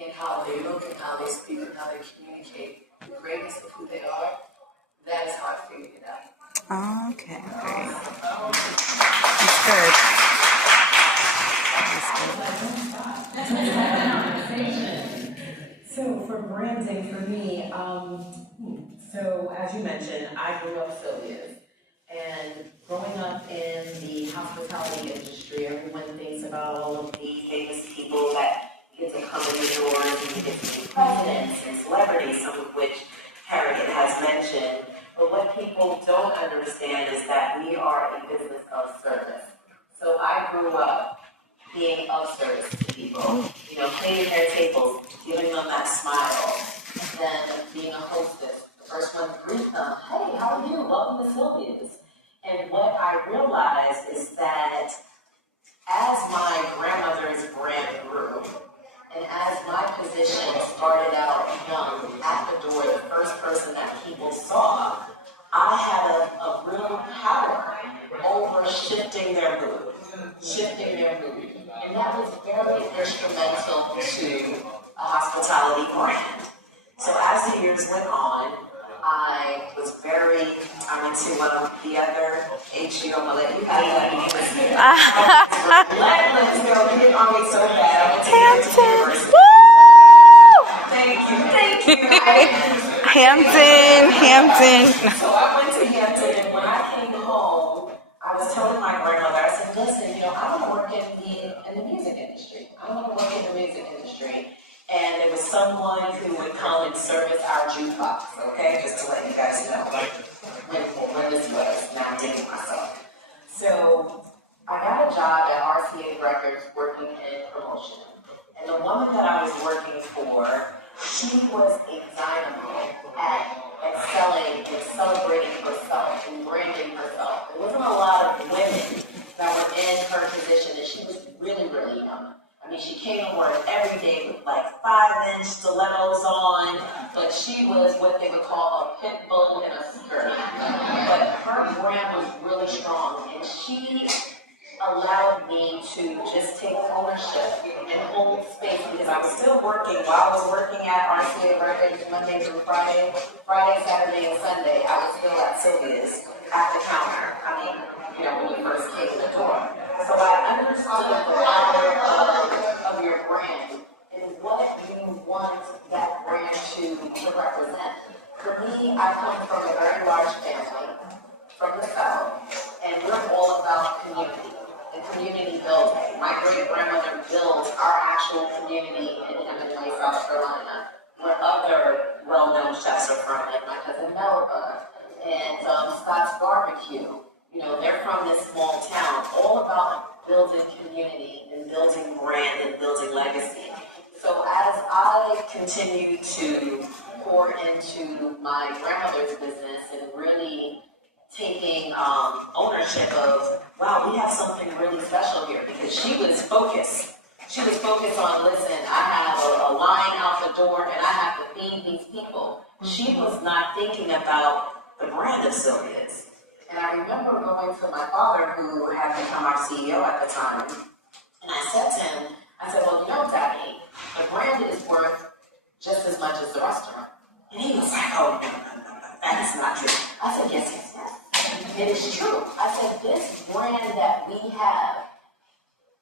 in how they look and how they speak and how they communicate the greatness of who they are, that is how I figured it out. Okay, great. That's good. So for branding, for me, so as you mentioned, I grew up Sylvia's. And growing up in the hospitality industry, everyone thinks about all of the famous people that get to come in the doors and you get to meet presidents and celebrities, some of which Harriet has mentioned. But what people don't understand is that we are a business of service. So I grew up being of service to people, cleaning their tables, giving them that smile, and then being a hostess, the first one to greet them, hey, how are you? Welcome to Sylvia's. And what I realized is that as my grandmother's brand grew, and as my position started out young, at the door, the first person that people saw, I had a real power over shifting their mood. And that was very instrumental to a hospitality brand. So as the years went on, I went to one of the other HU, I'm gonna let you guys let me let's go, get on me so bad. I went to Hampton University. Thank you. Hampton. So I went to Hampton, and when I came home, I was telling my grandmother, I said, listen, I want to work in the music industry. I want to work in the music industry. And there was someone who would come and service our jukebox, okay? Just to let you guys know when this was, now I'm dating myself. So I got a job at RCA Records working in promotion. And the woman that I was working for, she was a dynamo at excelling and celebrating herself and branding herself. There wasn't a lot of women that were in her position, and she was really, really young. I mean, she came to work every day with like 5-inch stilettos on, but she was what they would call a pit bull in a skirt. But her brand was really strong, and she allowed me to just take ownership and hold space because I was still working while I was working at RCA Records Monday through Friday, Saturday, and Sunday. I was still at Sylvia's at the counter. I mean, when you first came in the door. So I understood the power of your brand and what you want that brand to represent. For me, I come from a very large family from the South, and we're all about community and community building. My great-grandmother built our actual community in Hemingway, South Carolina, where other well-known chefs are from, like my cousin Melba and Scott's Barbecue. They're from this small town, all about building community and building brand and building legacy. So as I continue to pour into my grandmother's business and really taking ownership of, wow, we have something really special here, because she was focused. She was focused on, listen, I have a line out the door and I have to feed these people. She was not thinking about the brand of Sylvia's. And I remember going to my father, who had become our CEO at the time, and I said to him, well, Daddy, the brand is worth just as much as the restaurant. And he was like, oh, no, that is not true. I said, yes. It is true. I said, this brand that we have,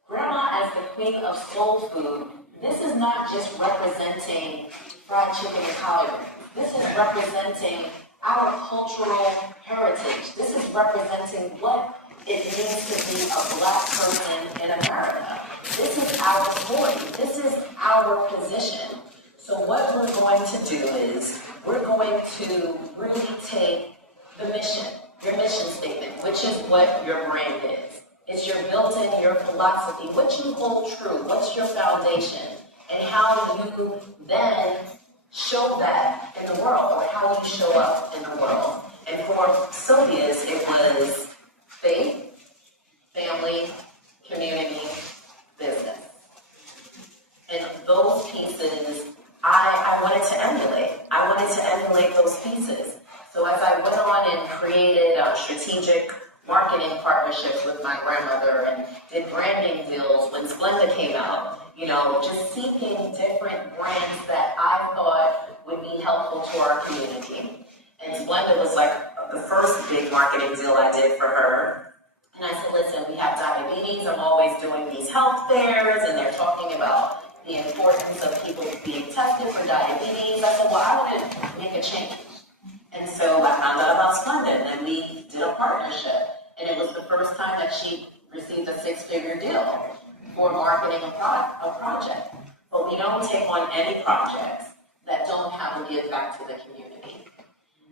Grandma as the queen of soul food, this is not just representing fried chicken and collard greens. This is representing our cultural heritage. This is representing what it means to be a Black person in America. This is our story. This is our position. So what we're going to do is we're going to really take the mission, your mission statement, which is what your brand is. It's your built-in, your philosophy, what you hold true, what's your foundation, and how you then show that in the world, or how you show up in the world. And for Sylvia's, it was faith, family, community, business. And those pieces, I wanted to emulate. I wanted to emulate those pieces. So as I went on and created strategic marketing partnerships with my grandmother and did branding deals when Splenda came out, just seeking different brands that I thought would be helpful to our community. And Splenda was like the first big marketing deal I did for her. And I said, listen, we have diabetes. I'm always doing these health fairs, and they're talking about the importance of people being tested for diabetes. I said, well, I want to make a change. And so I found out about Splenda, and then we did a partnership. And it was the first time that she received a 6-figure deal for marketing a project. But we don't take on any projects that don't have a give back to the community.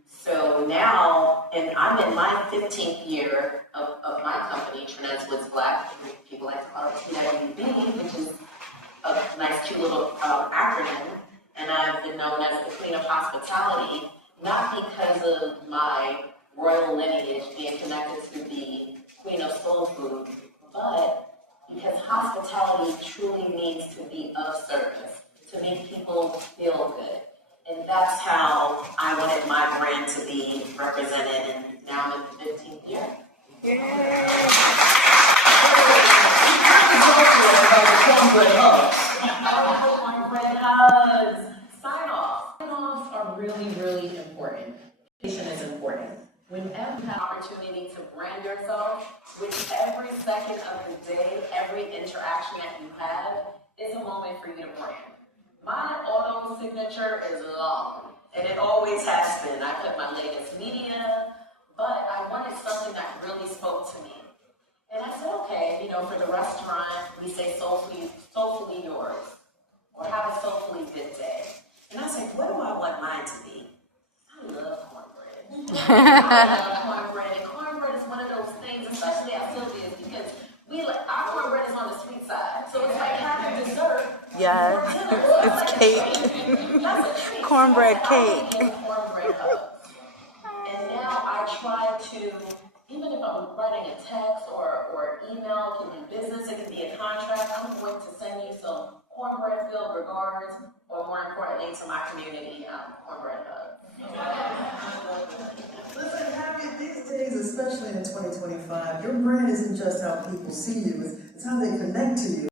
So now, and I'm in my 15th year of my company, Trinez Woods Black. People like to call it TWB, which is a nice, cute little acronym. And I've been known as the Queen of Hospitality, not because of my royal lineage being connected to the Queen of Soul Food, but because hospitality truly means to be of service, to make people feel good. And that's how I wanted my brand to be represented, and now I'm in the 15th year. Cornbread hugs. Sign-offs. Sign-offs are really, really important. Communication is important. Whenever you have opportunity to brand yourself, with every second of the day, every interaction that you have is a moment for you to brand. My auto signature is long, and it always has been. I put my latest media, but I wanted something that really spoke to me. And I said, okay, for the restaurant, we say soulfully yours, or have a soulfully good day. And I said, what do I want mine to be? I love cornbread. I love cornbread, and cornbread is one of those things, especially at Sylvia's, because our cornbread is on the sweet side. So it's like having dessert. Yes, it's cake. Cornbread cake. Cornbread hugs. And now I try to, even if I'm writing a text or email, it can be business, it can be a contract, I'm going to send you some cornbread-filled regards, or more importantly, to my community, cornbread hugs. Listen, happy these days, especially in 2025, your brand isn't just how people see you, it's how they connect to you.